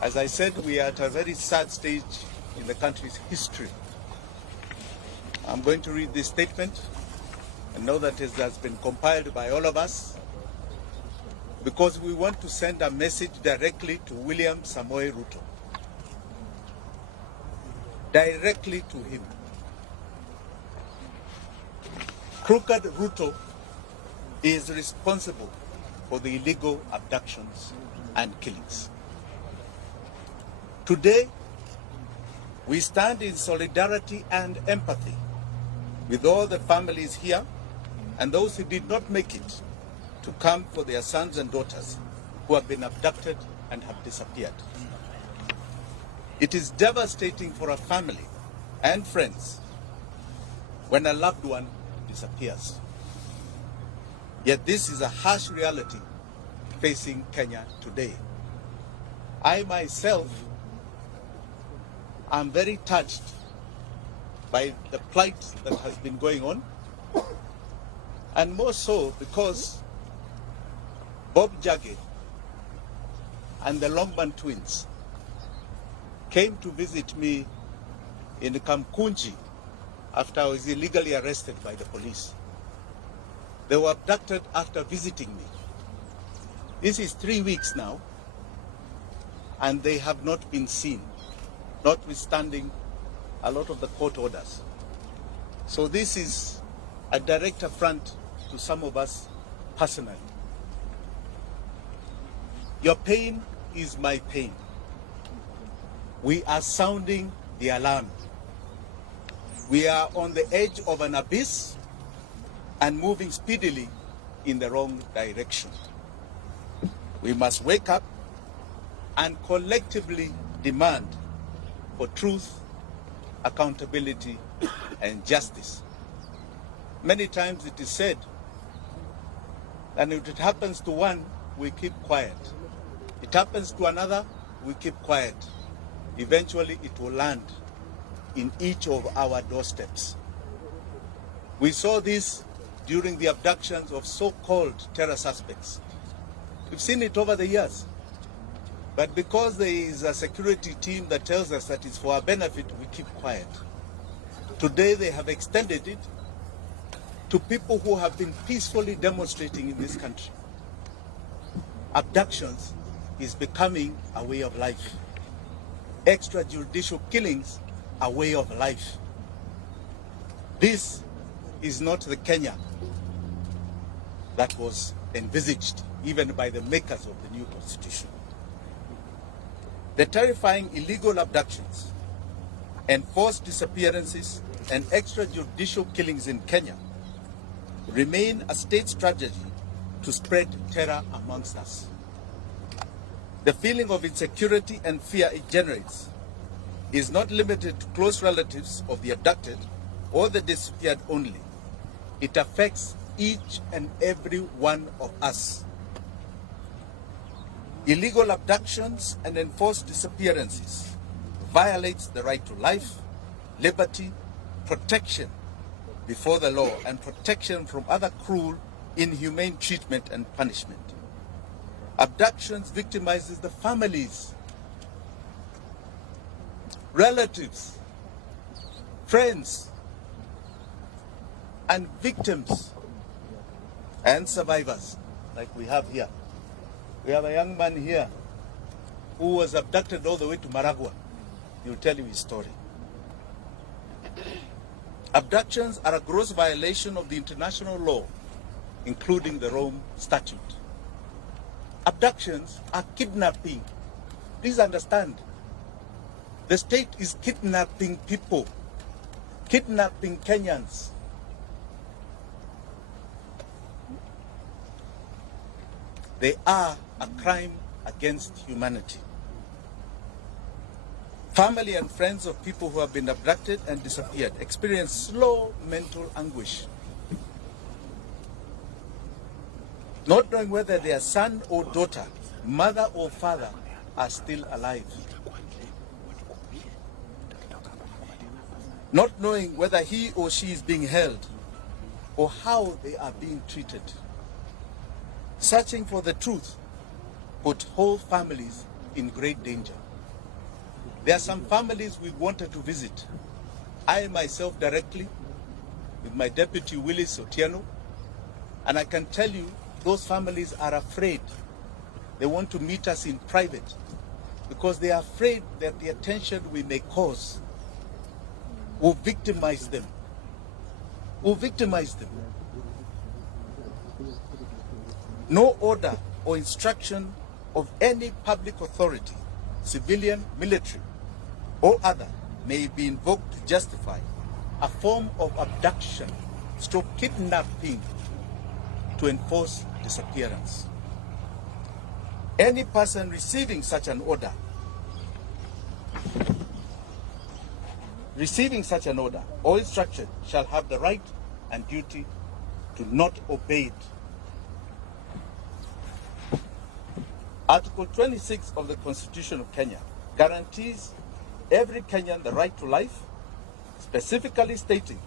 As I said, we are at a very sad stage in the country's history. I'm going to read this statement and know that it has been compiled by all of us because we want to send a message directly to William Samoei Ruto. Directly to him. Crooked Ruto is responsible for the illegal abductions and killings. Today, we stand in solidarity and empathy with all the families here and those who did not make it to come for their sons and daughters who have been abducted and have disappeared. It is devastating for a family and friends when a loved one disappears. Yet this is a harsh reality facing Kenya today. I myself am very touched by the plight that has been going on, and more so because Bob Jage and the Longman twins came to visit me in Kamkunji after I was illegally arrested by the police. They were abducted after visiting me. This is 3 weeks now, and they have not been seen, notwithstanding a lot of the court orders. So this is a direct affront to some of us personally. Your pain is my pain. We are sounding the alarm. We are on the edge of an abyss and moving speedily in the wrong direction. We must wake up and collectively demand for truth, accountability, and justice. Many times it is said that if it happens to one, we keep quiet. It happens to another, we keep quiet. Eventually it will land in each of our doorsteps. We saw this during the abductions of so-called terror suspects. We've seen it over the years. But because there is a security team that tells us that it's for our benefit, we keep quiet. Today they have extended it to people who have been peacefully demonstrating in this country. Abductions is becoming a way of life. Extrajudicial killings a way of life. This is not the Kenya that was envisaged even by the makers of the new constitution. The terrifying illegal abductions, enforced disappearances, and extrajudicial killings in Kenya remain a state strategy to spread terror amongst us. The feeling of insecurity and fear it generates is not limited to close relatives of the abducted or the disappeared only. It affects each and every one of us. Illegal abductions and enforced disappearances violates the right to life, liberty, protection before the law, and protection from other cruel, inhumane treatment and punishment. Abductions victimizes the families, relatives, friends, and victims and survivors like we have here. We have a young man here who was abducted all the way to Maragua. He'll tell you his story. Abductions are a gross violation of the international law, including the Rome Statute. Abductions are kidnapping. Please understand. The state is kidnapping people, kidnapping Kenyans. They are a crime against humanity. Family and friends of people who have been abducted and disappeared experience slow mental anguish, not knowing whether their son or daughter, mother or father are still alive, not knowing whether he or she is being held or how they are being treated. Searching for the truth put whole families in great danger. There are some families we wanted to visit. I myself directly, with my deputy Willis Otieno, and I can tell you those families are afraid. They want to meet us in private because they are afraid that the attention we may cause will victimize them. No order or instruction of any public authority, civilian, military, or other, may be invoked to justify a form of abduction, stroke kidnapping, to enforce disappearance. Any person receiving such an order or instruction shall have the right and duty to not obey it. Article 26 of the Constitution of Kenya guarantees every Kenyan the right to life, specifically stating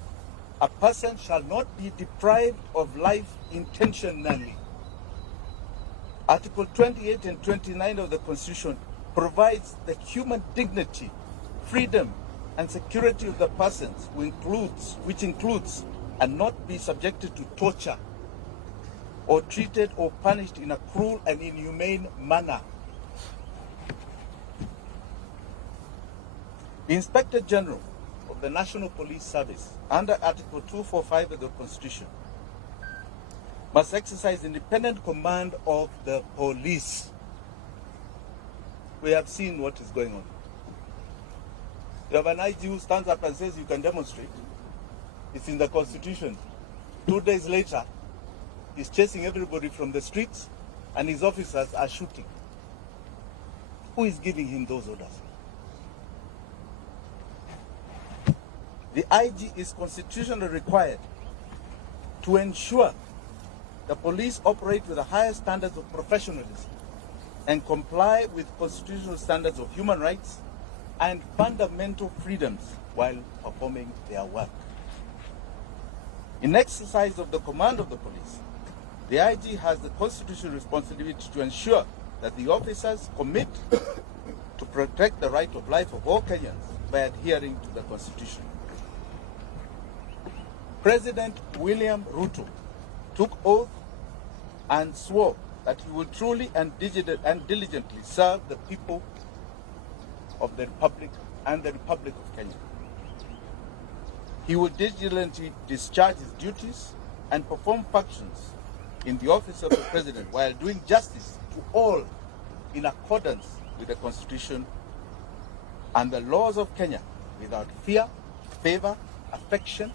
a person shall not be deprived of life intentionally. Article 28 and 29 of the Constitution provides the human dignity, freedom, and security of the persons, which includes and not be subjected to torture or treated or punished in a cruel and inhumane manner. The Inspector General of the National Police Service, under Article 245 of the Constitution, must exercise independent command of the police. We have seen what is going on. You have an IG who stands up and says you can demonstrate. It's in the Constitution. 2 days later, he's chasing everybody from the streets and his officers are shooting. Who is giving him those orders? The IG is constitutionally required to ensure the police operate with the highest standards of professionalism and comply with constitutional standards of human rights and fundamental freedoms while performing their work. In exercise of the command of the police, the IG has the constitutional responsibility to ensure that the officers commit to protect the right of life of all Kenyans by adhering to the Constitution. President William Ruto took oath and swore that he would truly and diligently serve the people of the Republic and the Republic of Kenya. He would diligently discharge his duties and perform functions in the office of the President while doing justice to all in accordance with the Constitution and the laws of Kenya without fear, favor, affection,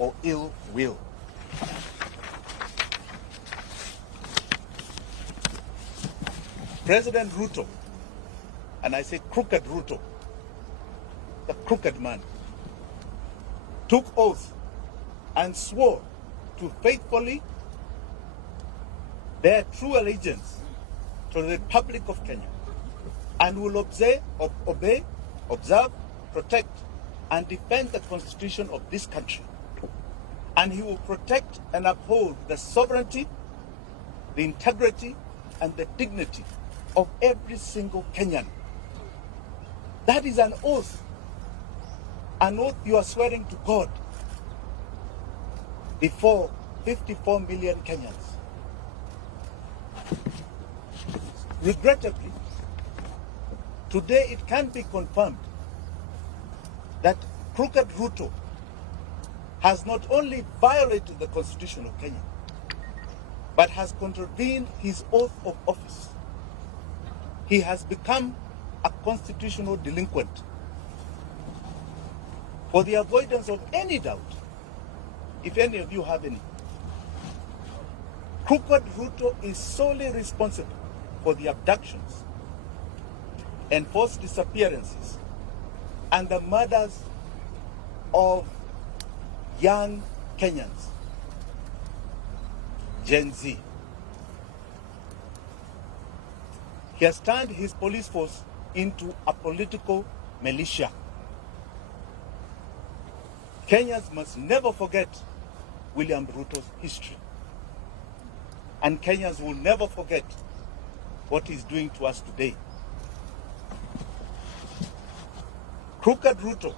or ill will. President Ruto, and I say crooked Ruto, the crooked man, took oath and swore to faithfully bear true allegiance to the Republic of Kenya and will obey, observe, protect, and defend the Constitution of this country. And he will protect and uphold the sovereignty, the integrity, and the dignity of every single Kenyan. That is an oath you are swearing to God before 54 million Kenyans. Regrettably, today it can be confirmed that crooked Ruto has not only violated the Constitution of Kenya, but has contravened his oath of office. He has become a constitutional delinquent. For the avoidance of any doubt, if any of you have any, crooked Ruto is solely responsible for the abductions, enforced disappearances, and the murders of young Kenyans, Gen Z. He has turned his police force into a political militia. Kenyans must never forget William Ruto's history. And Kenyans will never forget what he's doing to us today. Crooked Ruto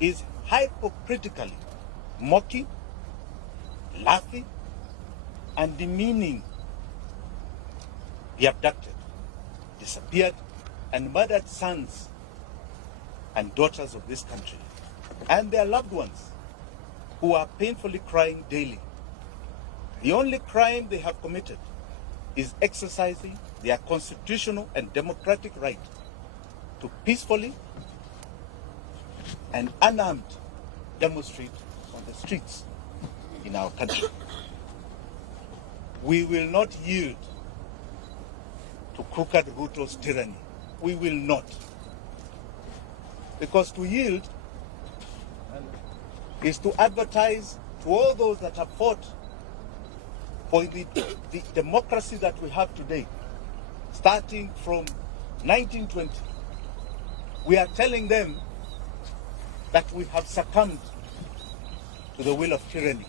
is hypocritically mocking, laughing, and demeaning the abducted, disappeared, and murdered sons and daughters of this country, and their loved ones who are painfully crying daily. The only crime they have committed is exercising their constitutional and democratic right to peacefully and unarmed demonstrate on the streets in our country. We will not yield to Crooked Ruto's tyranny. We will not. Because to yield is to advertise to all those that have fought for the democracy that we have today, starting from 1920. We are telling them that we have succumbed to the will of tyranny.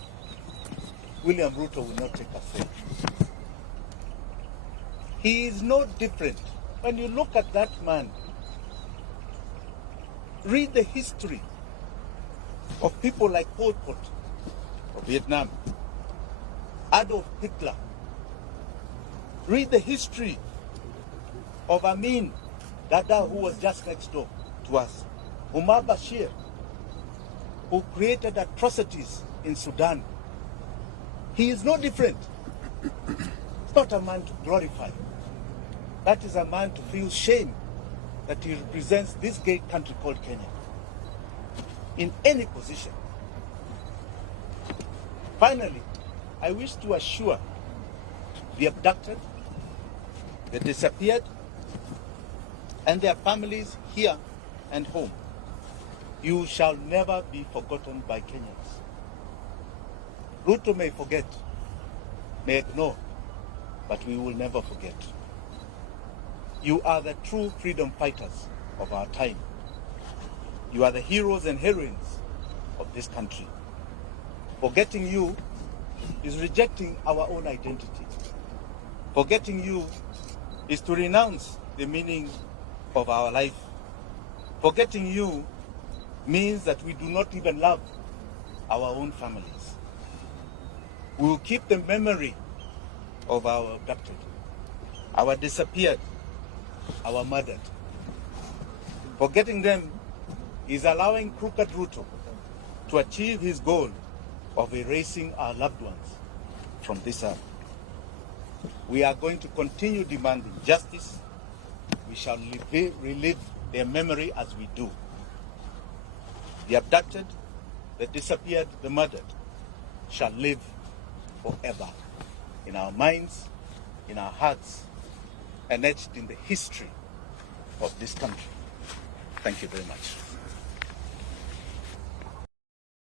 William Ruto will not take us there. He is no different. When you look at that man, read the history of people like Pol Pot of Vietnam, Adolf Hitler. Read the history of Amin Dada, who was just next door to us, Umar Bashir, who created atrocities in Sudan. He is no different. It's not a man to glorify. That is a man to feel shame that he represents this great country called Kenya in any position. Finally, I wish to assure the abducted, the disappeared, and their families here and home, you shall never be forgotten by Kenyans. Ruto may forget, may ignore, but we will never forget. You are the true freedom fighters of our time. You are the heroes and heroines of this country. Forgetting you is rejecting our own identity. Forgetting you is to renounce the meaning of our life. Forgetting you means that we do not even love our own families. We will keep the memory of our abducted, our disappeared, our murdered. Forgetting them is allowing Crooked Ruto to achieve his goal of erasing our loved ones from this earth. We are going to continue demanding justice. We shall relive their memory as we do. The abducted, the disappeared, the murdered shall live forever in our minds, in our hearts, and etched in the history of this country. Thank you very much.